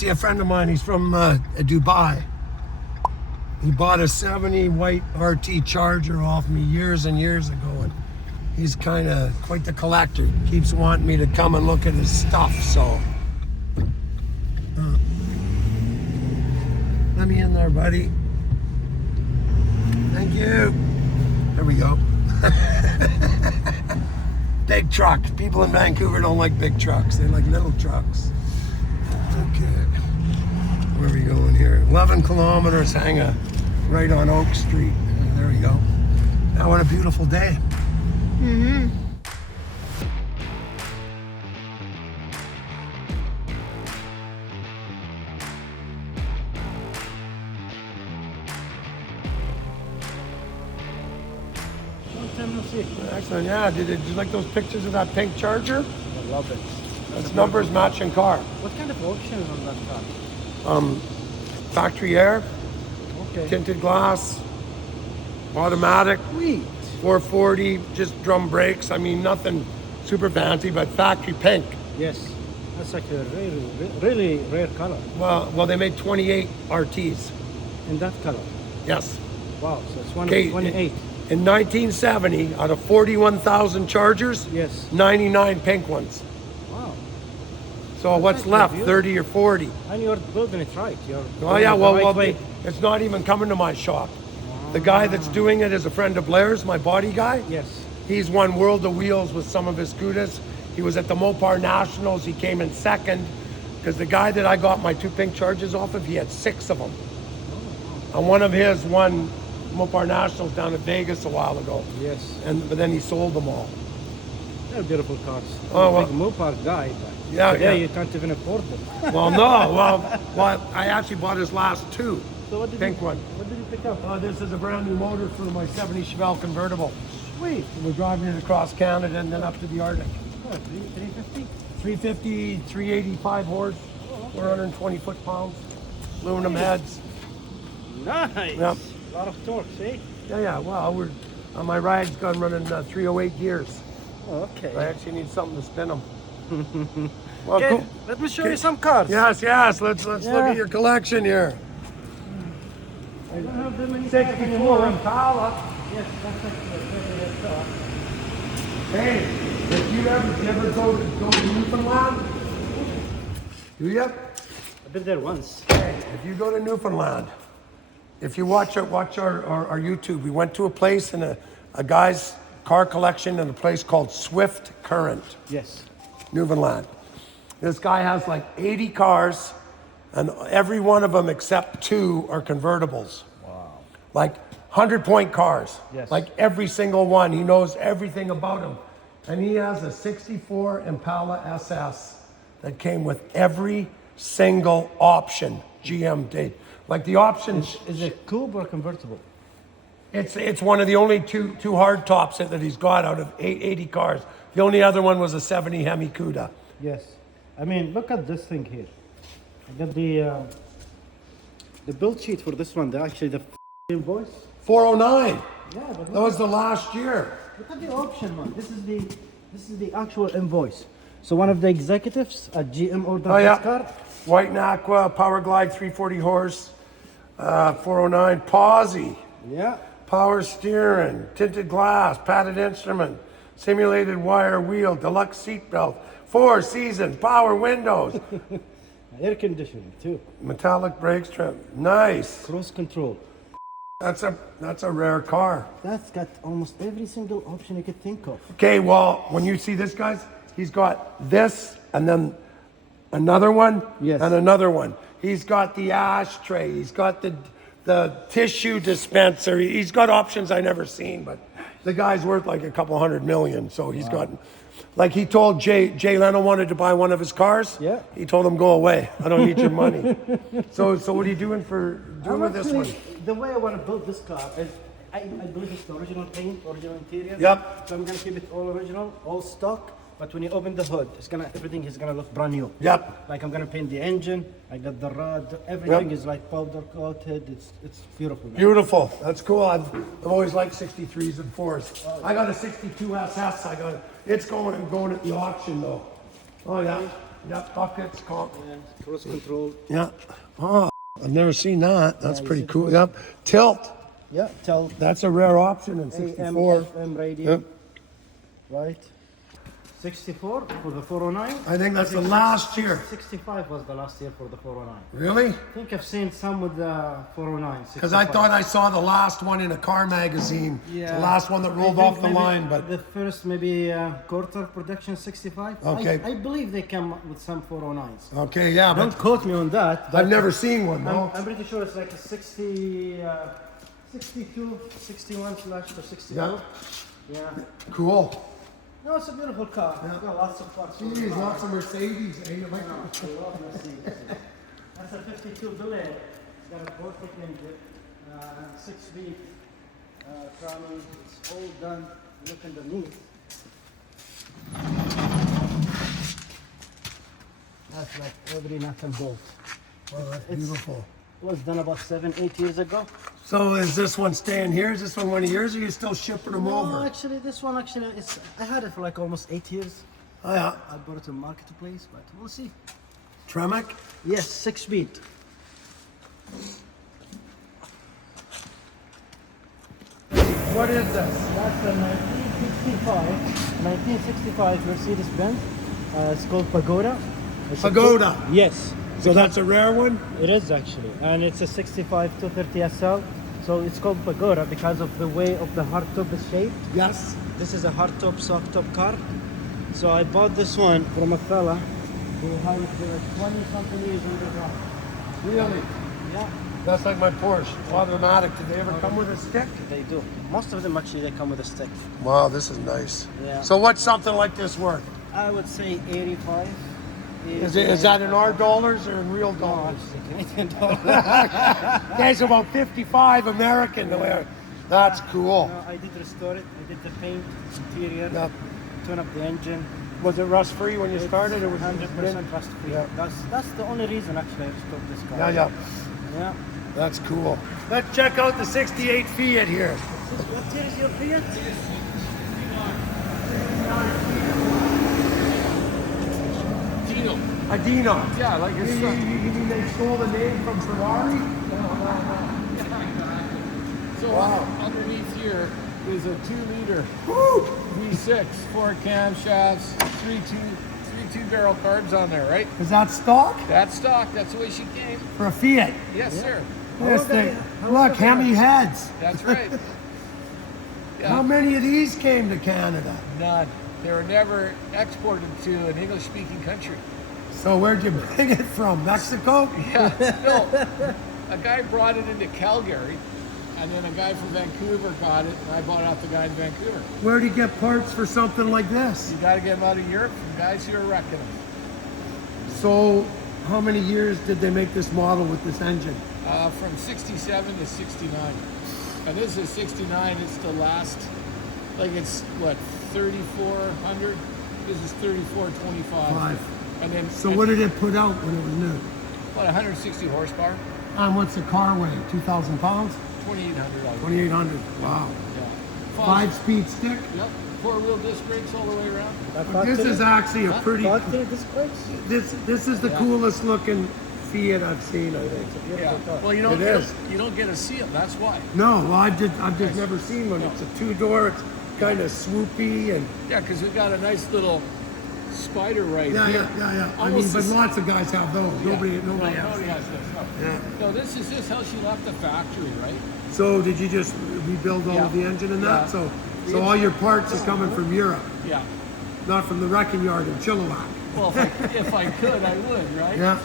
See, a friend of mine, he's from Dubai. He bought a 70 white RT Charger off me years and years ago, and he's kind of quite the collector. He keeps wanting me to come and look at his stuff, so. Let me in there, buddy. Thank you. There we go. Big truck. People in Vancouver don't like big trucks. They like little trucks. Okay. Where are we going here? 11 kilometers, hang right on Oak Street. There we go. Now, what a beautiful day. Mm-hmm. Excellent, yeah. Did you like those pictures of that pink Charger? I love it. That's numbers matching car. What kind of options on that car? Factory air, Okay. tinted glass, automatic, Sweet. 440, just drum brakes. I mean, nothing super fancy, but factory pink. Yes. That's like a really rare color. Well, they made 28 RTs. In that color. Yes. Wow. So it's one Okay, of 28. In 1970, out of 41,000 Chargers, Yes. 99 pink ones. Wow. So what's actually left? beautiful. 30 or 40. And you're building it right. You're Oh yeah, doing it the well, right way. it's not even coming to my shop. The guy that's doing it is a friend of Blair's, my body guy. Yes. He's won World of Wheels with some of his scooters. He was at the Mopar Nationals. He came in second because the guy that I got my 2 pink Chargers off of, he had 6 of them. And one of his won Mopar Nationals down at Vegas a while ago. Yes. But then he sold them all. They're beautiful cars. Oh, I'm well. a big Mopar guy, but Yeah, today yeah. you can't even afford them. Well, no, well, I actually bought his last 2. So what did Pink you, one. What did you pick up? This is a brand new motor for my 70 Chevelle convertible. Sweet. We're driving it across Canada and then up to the Arctic. Oh, 350? 350, 385 horse, 420 foot-pounds, aluminum heads. Nice. Yep. A lot of torque, see? Yeah, well, my ride's gone running 308 gears. Oh, okay. I actually need something to spin them. Well, Okay, cool. let me show you some cars. Yes, let's look at your collection here. I don't have that many cars 64 anymore. Impala. Yes, that's actually a very nice car. Hey, if you ever go to Newfoundland, do you? I've been there once. Hey, if you go to Newfoundland, if you watch our YouTube, we went to a place in a guy's car collection in a place called Swift Current, Yes. Newfoundland. This guy has like 80 cars, and every one of them except 2 are convertibles. Wow. Like 100-point cars. Yes. Like every single one. He knows everything about them. And he has a 64 Impala SS that came with every single option GM did. Like the options, Is it coupe or convertible? it's one of the only two hard tops that he's got out of 80 cars. The only other one was a 70 Hemi Cuda. Yes. I mean, look at this thing here. I got the build sheet for this one. The invoice. 409. Yeah, but That was the last year. look at the option, man. This is the actual invoice. So one of the executives at GM ordered Oh yeah. this car. White and Aqua, Power Glide 340 horse, 409 Posy. Yeah. Power steering, tinted glass, padded instrument, simulated wire wheel, deluxe seat belt, 4-season, power windows, Air conditioning too. metallic brakes trim. Nice. Cruise control. That's a rare car. That's got almost every single option you could think of. Okay, well, when you see this, guys, he's got this and then another one Yes. and another one. He's got the ashtray. He's got the tissue dispenser. He's got options I never seen, but the guy's worth like a couple $100 million. So he's got, like he told Jay Leno wanted to buy one of his cars. Yeah. He told him, go away. I don't need your money. So what are you doing with this one? The way I want to build this car is, I believe it's the original paint, original interior. Yep. So I'm gonna keep it all original, all stock. But when you open the hood, everything is gonna look brand new. Yep. Like I'm gonna paint the engine. I got the rod. Everything Yep. is like powder coated. It's beautiful. Man. Beautiful. That's cool. I've always liked 63s and 4s. I got a 62 SS. It's going at the auction though. Oh yeah. Yep, buckets, cruise control. yeah. Oh, I've never seen that. That's Yeah, you pretty see the cool. Yep. Tilt. Yeah, tell That's a rare option in AM, 64. FM radio. Yep. Right. 64 for the 409. I think that's the last year. 65 was the last year for the 409. Really? I think I've seen some with the 409. Because I thought I saw the last one in a car magazine. Yeah. The last one that rolled I think off the maybe line, but the first maybe quarter production 65. Okay. I believe they come with some 409s. okay, yeah, Don't but quote me on that. But I've never seen one. No. I'm pretty sure it's like a 60, 62, 61 slash to 62. Yeah. Yeah. Cool. No, it's a beautiful car. It's got lots of parts. Geez, lots of Mercedes. Eh? You like I love Mercedes. That's a 52 Bullet. It's got a Vortex engine, 6-speed crowning. It's all done. Look underneath. That's like every nut and bolt. Oh, that's beautiful. It was done about 7-8 years ago. So is this one staying here? Is this one of yours, or are you still shipping them No, over? actually, this one I had it for like almost 8 years. Oh, yeah. I bought it in marketplace, but we'll see. Tremec? Yes, 6-speed. What is this? That's a 1965 Mercedes-Benz. It's called Pagoda. It's a Pagoda. yes, So that's a rare one? it is actually, and it's a 65 230 SL. So it's called Pagoda because of the way of the hardtop is shaped. Yes. This is a hardtop, soft-top car. So I bought this one from a fella who had it for 20-something years on the car. Really? Yeah, That's like my Porsche. Automatic. Did they ever come with a stick? they do. Most of them actually they come with a stick. Wow, this is nice. Yeah. So what's something like this worth? I would say 85. Is that in our dollars or in real No, dollars? actually Canadian dollars. Okay, so about 55 American. That's cool. No, I did restore it. I did the paint, interior, Yep. tune up the engine. Was it rust free when you started? Or was it 100% rust free. Yeah. That's the only reason actually I restored this car. Yeah, yeah. Yeah. That's cool. Let's check out the 68 Fiat here. What year is your Fiat? Dino. A Dino. Yeah, like You, his you, son. you mean they stole the name from Ferrari? So Wow. underneath here is a 2-liter Woo! V6, 4 camshafts, three two-barrel carbs on there, right? Is that stock? That's stock. That's the way she came. For a Fiat? Yes, sir. This thing. Look, how many heads? That's right. How Yeah, many of these came to Canada? none. They were never exported to an English-speaking country. So where'd you bring it from? Mexico? Yeah, no. A guy brought it into Calgary, and then a guy from Vancouver got it, and I bought it off the guy in Vancouver. Where'd you get parts for something like this? You got to get them out of Europe from guys who are wrecking them. So how many years did they make this model with this engine? From 67 to 69. And this is 69, it's the last, like it's what, 3,400? This is 3,425. Five. And then, So what did it put out when it was new? what, 160 horsepower? And what's the car weigh? 2,000 pounds? 2,800. 2,800. Wow. Yeah. 5-speed stick? Yep. 4-wheel disc brakes all the way around. But this is actually a pretty. Factory disc brakes? This is the Yeah. coolest looking Fiat I've seen. I think. Yeah. Well, you don't, It is. you don't get to see them, that's why. No, well, I've just never seen one. It's a 2-door. It's kind of swoopy and Yeah, because we've got a nice little spider right yeah, here. yeah. I mean, Almost but the lots of guys have those. Yeah. Nobody No, has. nobody has this. No. Yeah. No, this is just how she left the factory, right? So did you just rebuild all of the Yeah. engine and that? Yeah. So all your parts are coming from Europe, Yeah. not from the wrecking yard in Chilliwack. Well, if I could, I would, right? Yeah.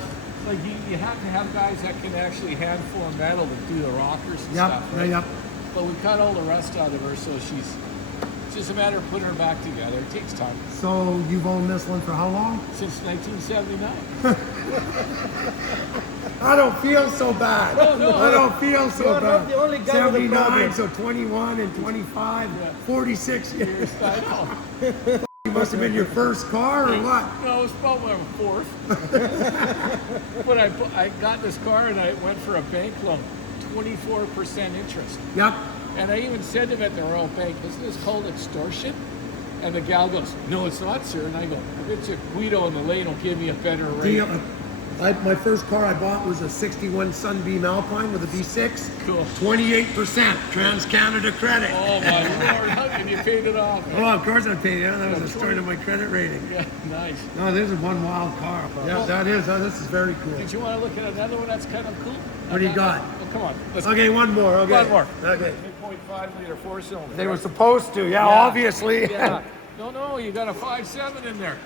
Like you have to have guys that can actually hand form metal to do the rockers and Yep. stuff. Yeah. Right? Yep. But we cut all the rust out of her, so it's just a matter of putting her back together. It takes time. So you've owned this one for how long? Since 1979. I don't feel so bad. No, I don't feel so You're bad. not the only guy with a 79, problem. so 21 and 25, Yeah. 46 years. I know. You must have been your first car or what? No, it was probably my fourth. When I got this car and I went for a bank loan, 24% interest. Yep. And I even said to them at the Royal Bank, isn't this called extortion? And the gal goes, no, it's not, sir. And I go, it's a Guido and the lane will give me a better rate. My first car I bought was a 61 Sunbeam Alpine with a V6. Cool. 28% Trans-Canada credit. Oh my Lord, how can you paid it off? Oh, of course I paid it. That was the start of my credit rating. Yeah, nice. No, this is one wild car. Yeah, that is. Oh, this is very cool. Did you want to look at another one that's kind of cool? What do you got? Oh, come on. Let's Okay, one more. Okay. One more. Okay. 2.5 liter 4-cylinder. They were supposed to. Yeah, obviously. Yeah. No, you got a 5.7 in there.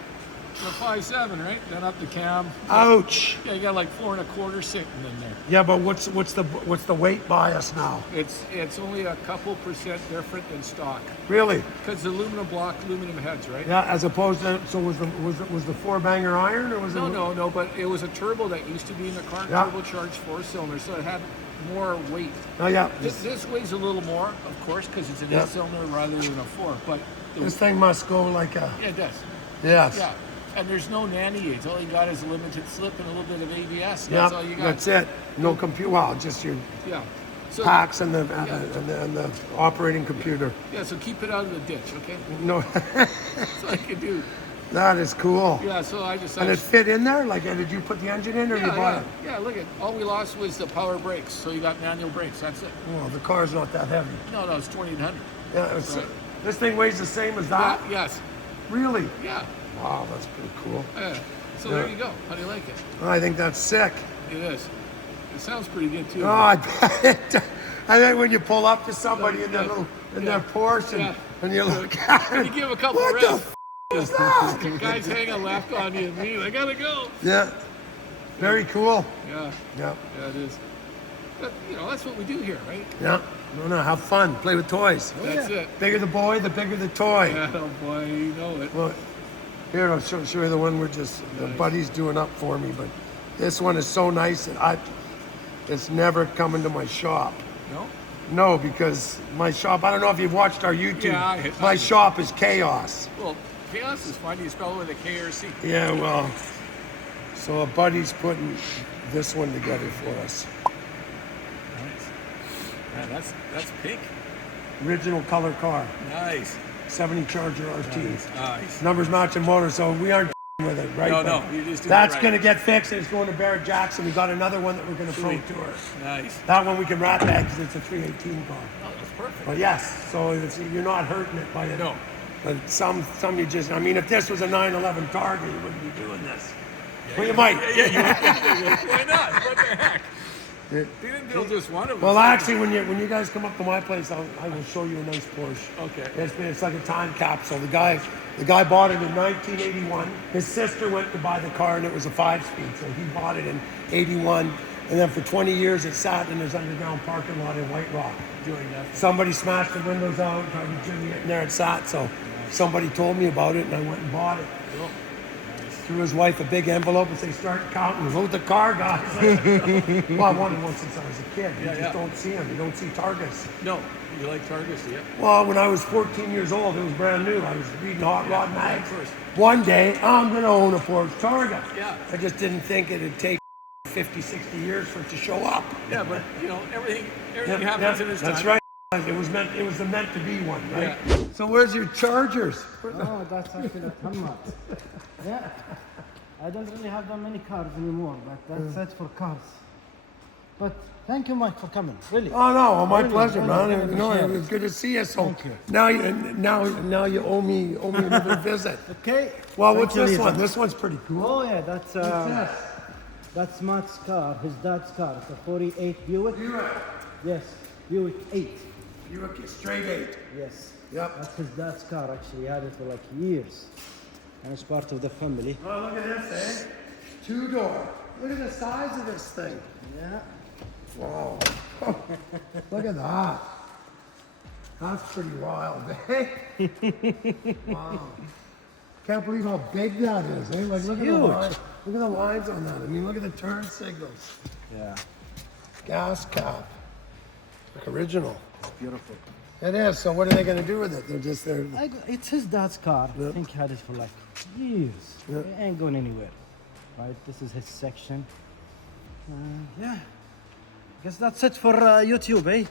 A 5.7, right? Then up the cam. Ouch. Yeah, you got like 4 1/4 sitting in there. Yeah, but what's the weight bias now? It's only a couple percent different than stock. Really? Because the aluminum block, aluminum heads, right? Yeah, as opposed to was the 4-banger iron or was it? No, but it was a turbo that used to be in the car, Yeah. turbocharged 4-cylinder, so it had more weight. Oh yeah. This weighs a little more, of course, because it's an 8-cylinder rather than a 4. But This thing must go like a. yeah, it does. Yes. Yeah, and there's no nanny aids. All you got is a limited slip and a little bit of ABS. Yeah. That's all you got. That's it. No computer. Well, just your Yeah. So, packs and the operating computer. yeah, so keep it out of the ditch, okay? No, That's all I can do. that is cool. Yeah, so I just. And it fit in there? Like, did you put the engine in or you bought it? Yeah, look at all we lost was the power brakes. So you got manual brakes. That's it. Well, the car's not that heavy. No, it's 2,800. Yeah, it's, Right. this thing weighs the same as that? Yes. Really? Yeah. Wow, that's pretty cool. Yeah. So Yeah. there you go. How do you like it? I think that's sick. It is. It sounds pretty good too. Oh, I bet. And then when you pull up to somebody in their Yeah. little Yeah. their Porsche and you look at And it, you give a couple what revs. the is that? Guys hang a left on you and me. I gotta go. Yeah. Very cool. Yeah. Yeah. Yeah, it is. But that's what we do here, right? Yeah. No, have fun. Play with toys. That's it. Bigger the boy, the bigger the toy. Yeah, oh boy, you know it. Well, here, I'll show you the one the buddy's doing up for me, but this one is so nice that it's never coming to my shop. No? No, because my shop, I don't know if you've watched our YouTube. Yeah, my shop is chaos. Well, chaos is fine. You spell it with a K or a C. Yeah, well, so a buddy's putting this one together for us. Nice. Man, that's pink. Original color car, Nice. 70 Charger RT. Nice. Numbers matching motor, so we aren't with it, right? No, But you just do that's it right. going to get fixed. It's going to Barrett Jackson. We got another one that we're going to pro Sweet. tour. Nice. That one we can wrap that because it's a 318 car. Oh, that's perfect. But yes, so you're not hurting it by it. No. But some you just, I mean, if this was a 911 Target, you wouldn't be doing this. Well, you might. Why not? What the heck? They didn't build just one of them. Well, actually, when you guys come up to my place, I will show you a nice Porsche. Okay. It's like a time capsule. The guy bought it in 1981. His sister went to buy the car, and it was a 5-speed, so he bought it in 81. And then for 20 years, it sat in his underground parking lot in White Rock. doing nothing. Somebody smashed the windows out, tried to jimmy it, and there it sat. So somebody told me about it, and I went and bought it. Cool. Threw his wife a big envelope and say, start counting. Vote the car, guys. Well, I wanted one since I was a kid. You just don't see them. You don't see Targets. No, you like Targus, yeah? Well, when I was 14 years old, it was brand new. I was reading Hot Rod Mag. first. One day, I'm going to own a Porsche Target. Yeah. I just didn't think it'd take 50, 60 years for it to show up. Yeah, but everything Yep, happens in its time. That's right. It was meant to be one, right? Yeah. So where's your chargers? Oh, that's actually a Tammat. Yeah. I don't really have that many cars anymore, but that's it for cars. But thank you, Mike, for coming. Really. Oh no, well, my Really, pleasure, really, man. really No, appreciate it was good to see you. So Thank you. now you owe me another visit. Okay. Well, Thank what's you, this Lisa. one? This one's pretty cool. Oh yeah, that's Matt's car, his dad's car. It's a 48 Buick. Buick. Yes, Buick 8. Buick straight 8. Yes. Yep. That's his dad's car. Actually, he had it for like years, and it's part of the family. Oh, look at this, eh? 2-door. Look at the size of this thing. Yeah. Wow. Look at that. That's pretty wild, eh? Wow. Can't believe how big that is, eh? Like, look at the huge. lines. Look at the lines on that. I mean, look at the turn signals. Yeah. Gas cap. Like original. It's beautiful. It is. So what are they going to do with it? They're It's his dad's car. Yep. I think he had it for like years. Yep. It ain't going anywhere. Right? This is his section. Yeah. Guess that's it for YouTube, eh?